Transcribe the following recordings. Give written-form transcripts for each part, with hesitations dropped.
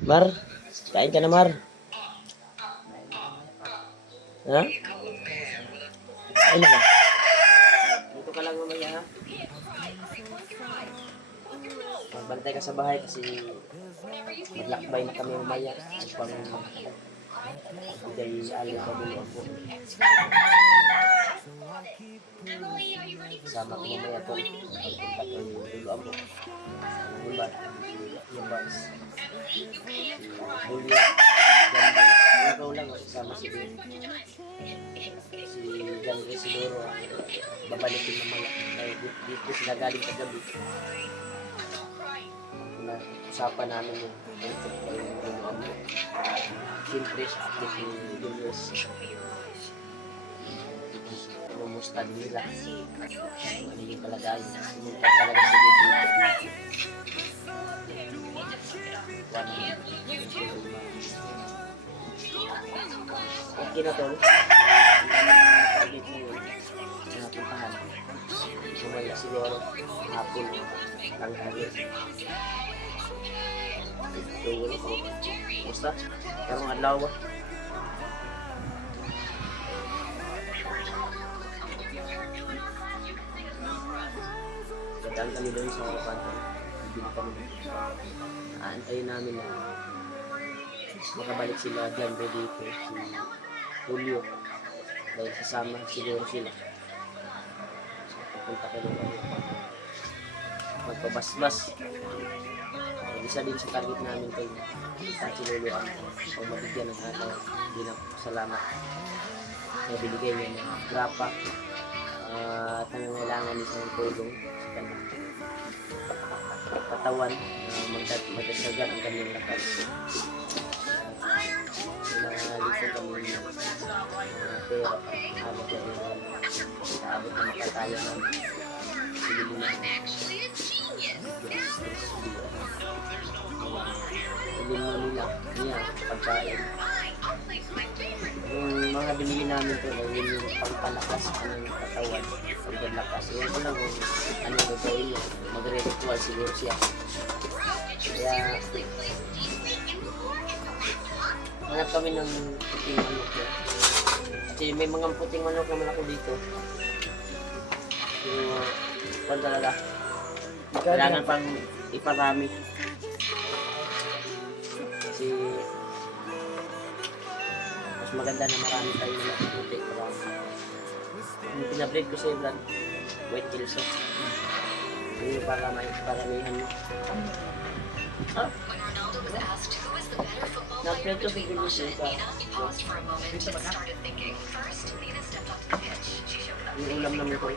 Mar, kain ka na, Mar. Ha? Kain na ba? Dito ka lang mamaya, ha? Magbantay ka sa bahay kasi maglakbay na kami mamaya upang bigay alay sa dulo ako. Sama ko mamaya ito. Pagpunta ko yung dulo ako. Ulan, yung bus. Julio, Ganda. Ikaw lang, kasama si Ganda siguro. Babalikin mamaya. Dahil dito sila galing kagabi. Usapan namin yung concept ko yung ganoon mo. Siyempre sa update ni Julius. Lumusta din nila. Magiging kalagayan. Pumunta talaga si dito. Okay na tol. Update mo yun. Napuntahan. Sumaya siguro. Hapon. Tanghali. Tuwal ko. Basta, karong adlaw ba? Dadaan kami doon sa kanto. Bibili kami. Aantayin namin na makabalik sila dyan dito si Julio. Dahil sasama siguro sila. So, pupunta ka doon kami. Magpabasbas. Isa din sa target namin kay Tachiluluan o mabigyan ng araw din ang salamat na binigay niya ng grapa at nangangailangan niya ng tulong sa kanyang katawan na magdasagan ang kanyang lakas. Nalipon kami ng pera abot na abot na makataya ng silili na ilin nila niya pagkain. Yung mga binili namin ito yun yung pangpalakas ng katawan, pagdalakas. Iwan ko lang kung ano gagawin niya, magre-ritual siguro siya. Kaya hanap kami ng puting manok niya. Kasi may mga puting manok naman ako dito. Pero kung talaga kailangan pang iparami. Kasi mas maganda na marami tayo na puti. Yung pinabread ko sa Brad, white kilso. Yung para may paramihan mo. Nag-print ko sa Gulusin sa yung ulam namin ko.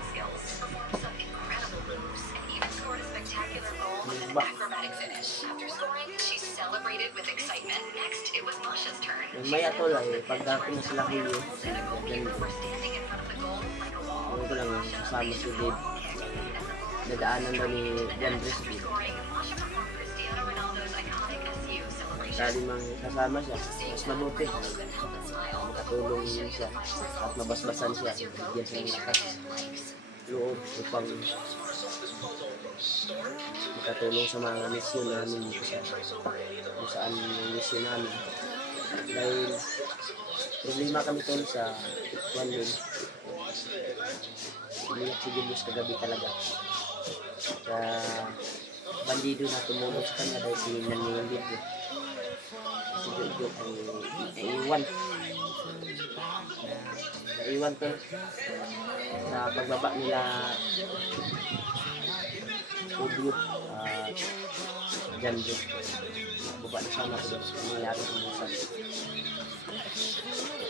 May atol ay pagdating na sila Julio. Ano ko lang kasama si Dave. Nadaanan daw ni Andres Bill. Dali mang kasama siya, mas mabuti. Makatulong siya at mabasbasan siya. Bigyan siya ng lakas loob upang makatulong sa mga misyon namin kung saan yung misyon namin. Dahil problema kami tol sa one day. Umiyak si Julius kagabi talaga. Sa bandido na tumulong sa kanya dahil sinilan niya yung video. Si Jojo ay naiwan tol sa pagbaba nila Julio Jandro. Baba na sana ko doon. Nangyayari sa musa.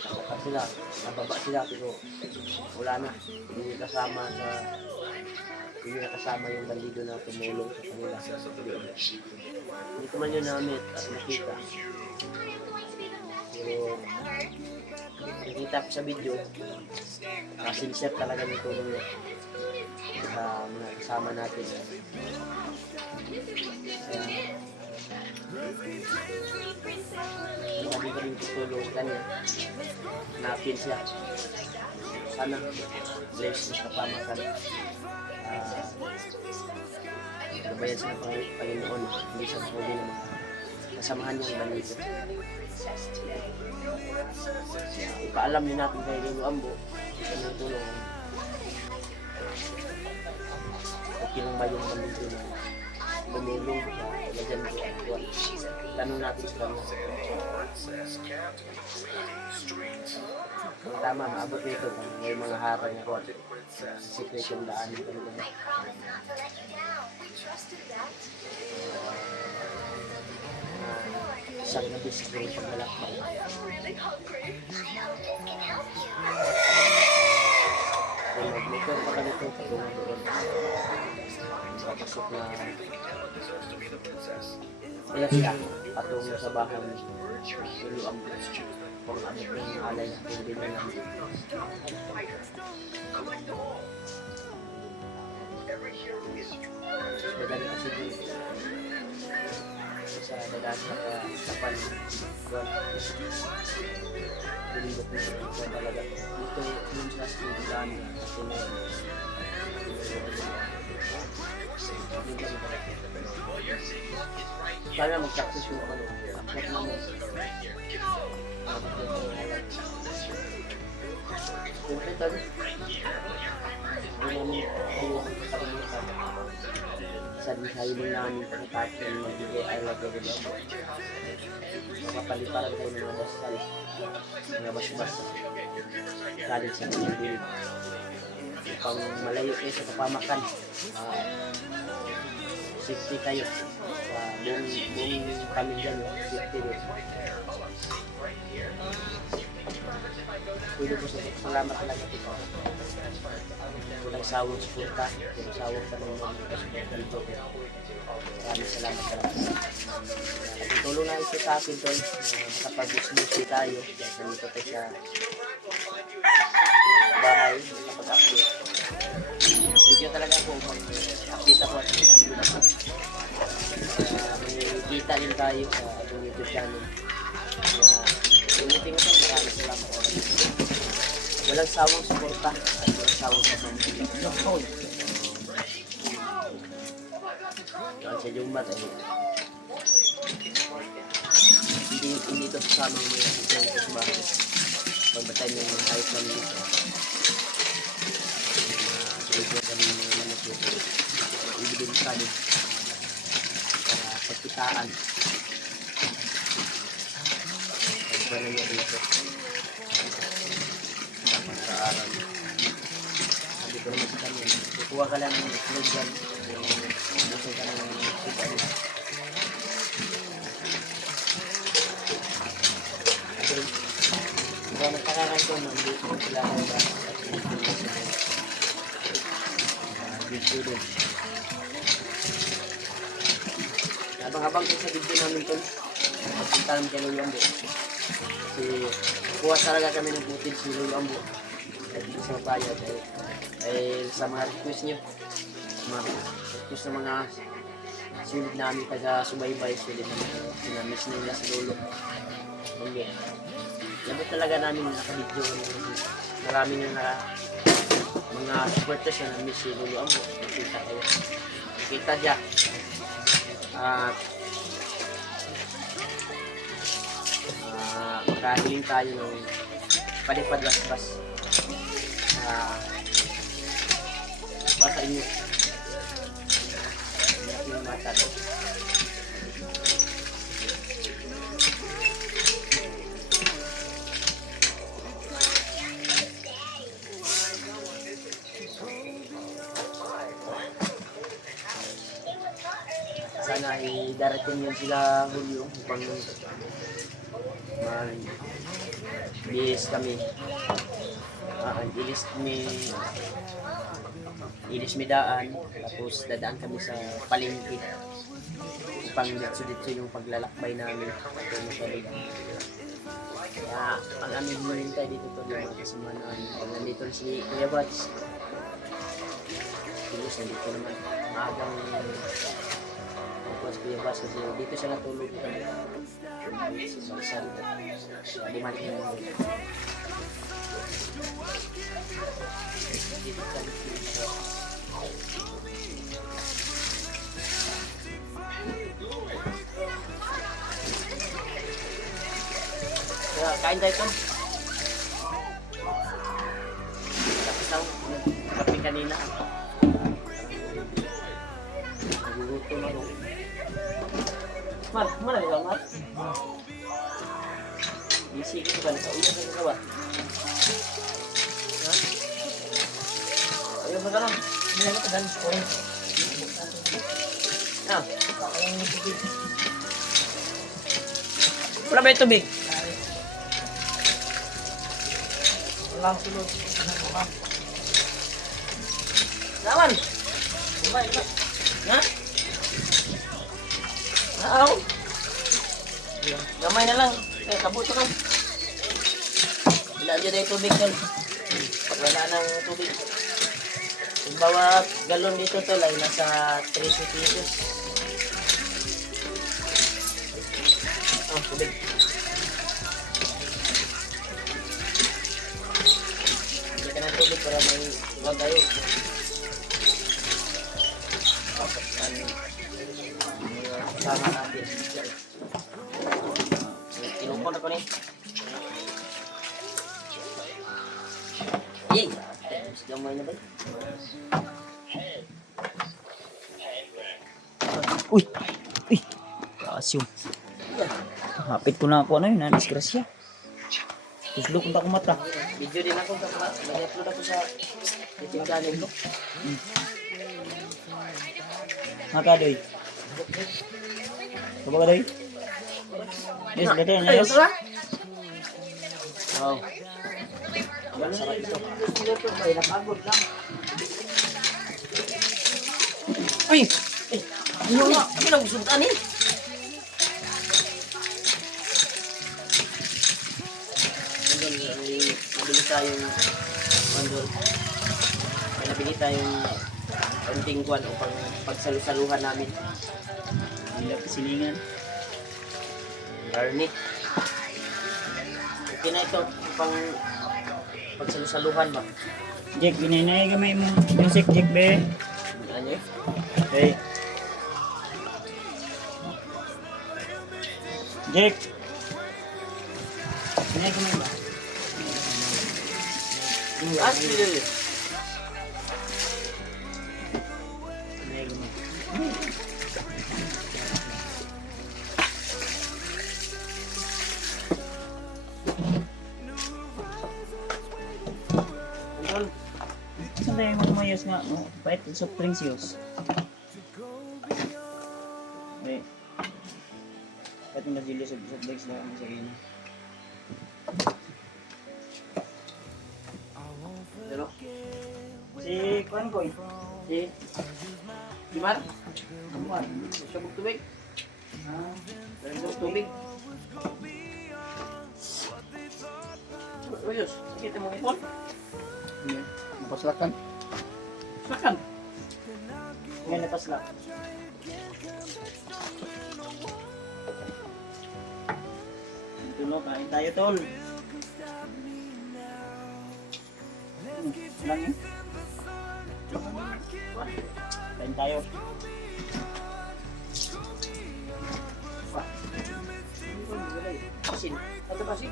Nakaka sila. Nababa sila pero wala na. Hindi nakasama yung bandido na tumulong sa kanila sa Julio. Hindi ko man yun namin at nakita. Pero nakita ko sa video sincere talaga yung tulong niya sa mga kasama natin. Hindi ko rin tutulong sa kanya. Napin siya. Sana bless sa kapamakan. Gabayan siya ng Panginoon. Hindi siya huli naman. kasamahan niyang bandito. Ipaalam din natin kay Lolo Ambo, isa ng tulong. Okay lang ba yung bandito na tumulong na dyan po? Tanong natin sa kanya. Tama, maabot nito kung may mga harang ko. Secret yung daan nito. Isang gabi siguro paglalakbay. Kung mag-motor pa kami ito, patungo doon. Papasok na kaya siya patungo sa bahay ni Lolo Ambo. Kung ano yung alay na pwede na namin. Dadali kasi dito. Sa dadali sa kapal doon. Pinibot na ito talaga. Dito yung sa studio namin. Kasi na sana mag-practice yung ano. Akyat namin. Siyempre tayo. Hindi namin kalimutan. Sabi sa ibang namin pagkatapos yung magbigay ay lagay nila mo. Mapaliparan kayo ng mga dasal. Mga bas-bas. Galing sa mga bilid. Upang malayo kayo sa kapamakan. Safety kayo. Buong pamilya nyo. Safety nyo. Pwede po sa salamat talaga dito. Walang sawang suporta, walang sawang tanong dito. Maraming salamat talaga. Tulong na ito sa akin tol, makapag-busy tayo. Nandito tayo sa bahay, makapag-update. Video talaga ako, mag-update ako at mag-update ako. May kita din tayo sa ating YouTube channel. Ulitin ko ito, maraming salamat ako. Walang sawang suporta, walang sawang pamilya. Sa Jumat ay hindi ito kasama ng mga isang sa bahay. Pagbatay ng mga hayop namin dito. Sulit na kami ng mga manok dito. Ibigin sa amin para pagkitaan. Pagbanan niya dito. Araw. Sabi ko naman sa kanya, kukuha ka lang ng itlog dyan. Gusto ka lang ng itlog. Kung nagkakakanto, nandito sila ako ba? Video doon. Habang-habang ko sa video namin ito, magpunta namin kay Lolo Ambo. Kasi kuha talaga kami ng footage si Lolo Ambo. Sa bayad sa mga request nyo, mga request ng mga sunod namin taga-subaybay, sunod namin miss nila si Lolo. Okay. Labot talaga namin nakabidyo. Marami na mga supporters na miss si Lolo Ambo. Nakita kayo. Nakita dyan. At makahiling tayo ng palipad-las-bas. Para sa inyo. Hindi yung mata doon. Sana idarating yun sila Julio upang mag-bihis kami. Ilis midaan, tapos dadaan kami sa palengke upang ditso-ditso yung paglalakbay namin patungo sa Leyte. Kaya ang aming hinihintay dito to ng mga kasama namin. Pag nandito si Kuya Bats, Pilos nandito naman maagang Kuya Bats kasi dito siya natulog sa Barsal. Di man yung Kaya, kain tayo ito. Tapos lang, kape kanina. Nagugutom ako. Mar, mana ikaw, Mar? Isi ko ba? Uyan ka ba? Ha? Ayaw ba ka lang? Hindi ako tagan. Ha? Wala ba yung tubig? Walang sunod. Naman! Kumay, kumay. Ha? Naaw? Gamay na lang. Eh, kabuto ka. Wala dyan na yung tubig tol. Pag wala ng tubig. Yung bawat galon dito tol ay nasa 30 pesos. Oh, tubig. Hindi ka ng tubig para may iwag tayo. Kasama natin. Tinukon ako ni. Yay! Gamay na ba? Uy! Uy! Kasyong. Hapit ko na ako ano yun, disgrasya. Tuslo kung ako mata. Video din ako. Nag-upload ako sa YouTube channel ko. Makadoy. Coba ka doy. Yes, betul na yes. Wow. Masarap ito. Napagod lang. Uy! Ano nga? Ano lang gusto ni? Nabili tayong mandol. May nabili tayong konting kwan upang pagsalusaluhan namin. Bila silingan. Garnic. Okay na ito upang pagsalusaluhan ba? Jack, binanay gamay mo. Music, Jack, be. Ano yun? Hey. Jack. Binanay gamay ba? Asli. Binanay gamay. Tol, Saan tayo magmayos nga? No? Pahit soft drinks yos. Okay. Pahit yung nasili soft drinks na kami sa kanya. Pero, Si Kwan Koy. si Mar? Mar, siya tubig. Meron tubig. Ayos, sakit mo ipon. Mapaslakan. Sakan. Ngayon natas lang. Tulo, kain tayo tol. Lang yun. Kain tayo. Asin. Ito ba asin?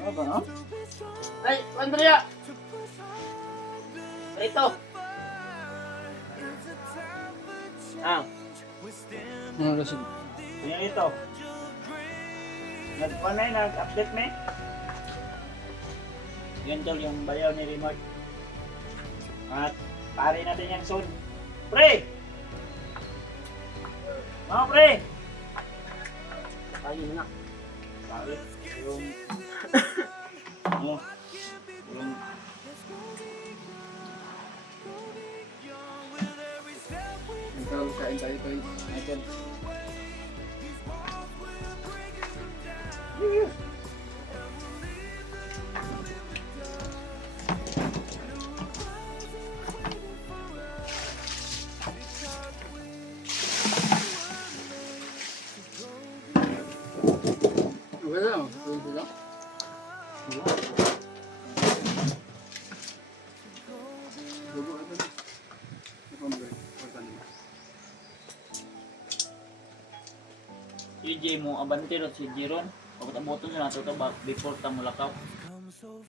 Ano ba no? Ay, Andrea! Ito. Ah, Ano na siya? Yan ito. Nag-update me. Yan tol yung bayaw ni Remote. At pare natin yan soon. Pre! Mga pre! ayun nga. Pare, yung... ano? Yung... Ikaw, kain tayo tayo. Ito. Okay lang. Okay lang. Dugo ito na. Ipambre. Pagkanina. Si J mo, abante ron si Jiron. Pagkataboto na nato ka ba, before ta mo lakaw.